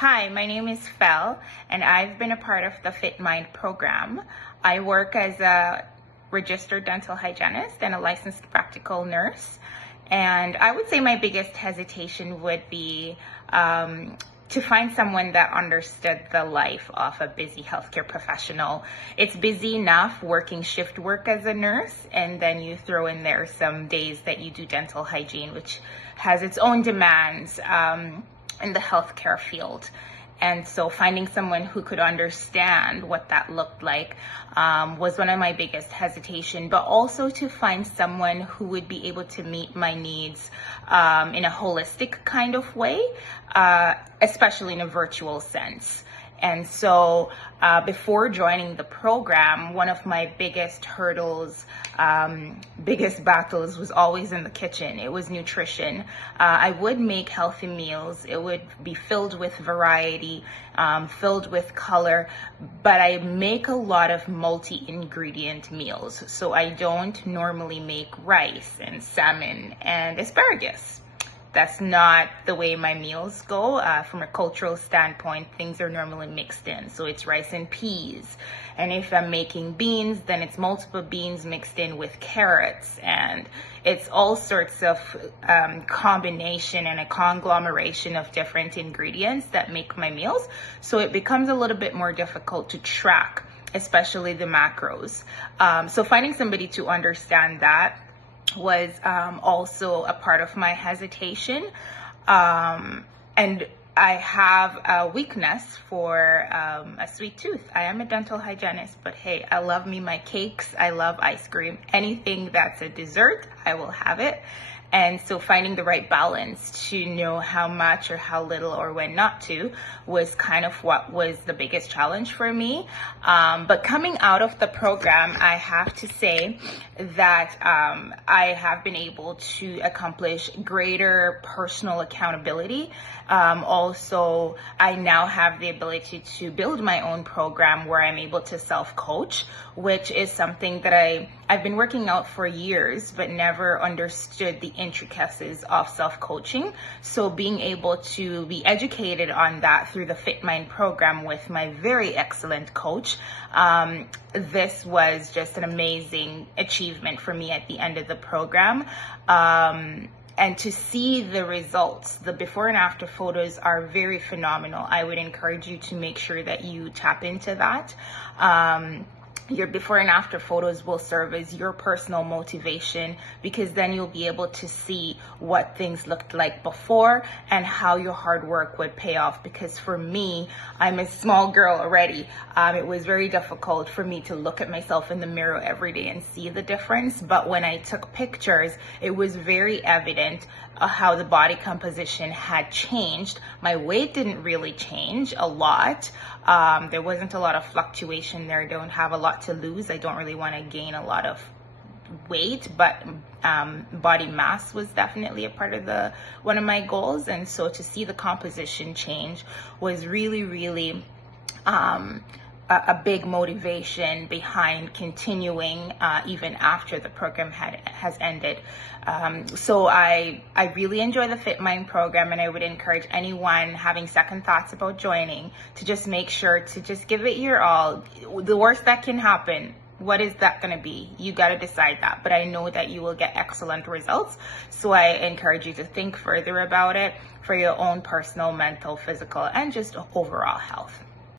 Hi, my name is Fel, and I've been a part of the Fit Mind program. I work as a registered dental hygienist and a licensed practical nurse. And I would say my biggest hesitation would be to find someone that understood the life of a busy healthcare professional. It's busy enough working shift work as a nurse, and then you throw in there some days that you do dental hygiene, which has its own demands in the healthcare field. And so finding someone who could understand what that looked like was one of my biggest hesitation, but also to find someone who would be able to meet my needs in a holistic kind of way, especially in a virtual sense. And so before joining the program, one of my biggest hurdles, biggest battles was always in the kitchen. It was nutrition. I would make healthy meals. It would be filled with variety, filled with color, but I make a lot of multi-ingredient meals. So I don't normally make rice and salmon and asparagus. That's not the way my meals go. From a cultural standpoint, things are normally mixed in. So it's rice and peas. And if I'm making beans, then it's multiple beans mixed in with carrots. And it's all sorts of combination and a conglomeration of different ingredients that make my meals. So it becomes a little bit more difficult to track, especially the macros. So finding somebody to understand that was also a part of my hesitation. And I have a weakness for a sweet tooth. I am a dental hygienist, but hey, I love me my cakes. I love ice cream. Anything that's a dessert, I will have it. And so finding the right balance to know how much or how little or when not to was kind of what was the biggest challenge for me. But coming out of the program, I have to say that I have been able to accomplish greater personal accountability. Also, I now have the ability to build my own program where I'm able to self-coach, which is something that I've been working out for years, but never understood the intricacies of self-coaching. So being able to be educated on that through the Fit Mind program with my very excellent coach, this was just an amazing achievement for me at the end of the program. And to see the results, the before and after photos are very phenomenal. I would encourage you to make sure that you tap into that. Your before and after photos will serve as your personal motivation, because then you'll be able to see what things looked like before and how your hard work would pay off. Because for me, I'm a small girl already. It was very difficult for me to look at myself in the mirror every day and see the difference. But when I took pictures, it was very evident how the body composition had changed. My weight didn't really change a lot. There wasn't a lot of fluctuation there. I don't have a lot to lose. I don't really want to gain a lot of weight, but body mass was definitely a part of one of my goals. And so to see the composition change was really a big motivation behind continuing even after the program has ended. So I really enjoy the Fit Mind program, and I would encourage anyone having second thoughts about joining to just make sure to just give it your all. The worst that can happen, what is that going to be? You got to decide that. But I know that you will get excellent results. So I encourage you to think further about it for your own personal, mental, physical, and just overall health.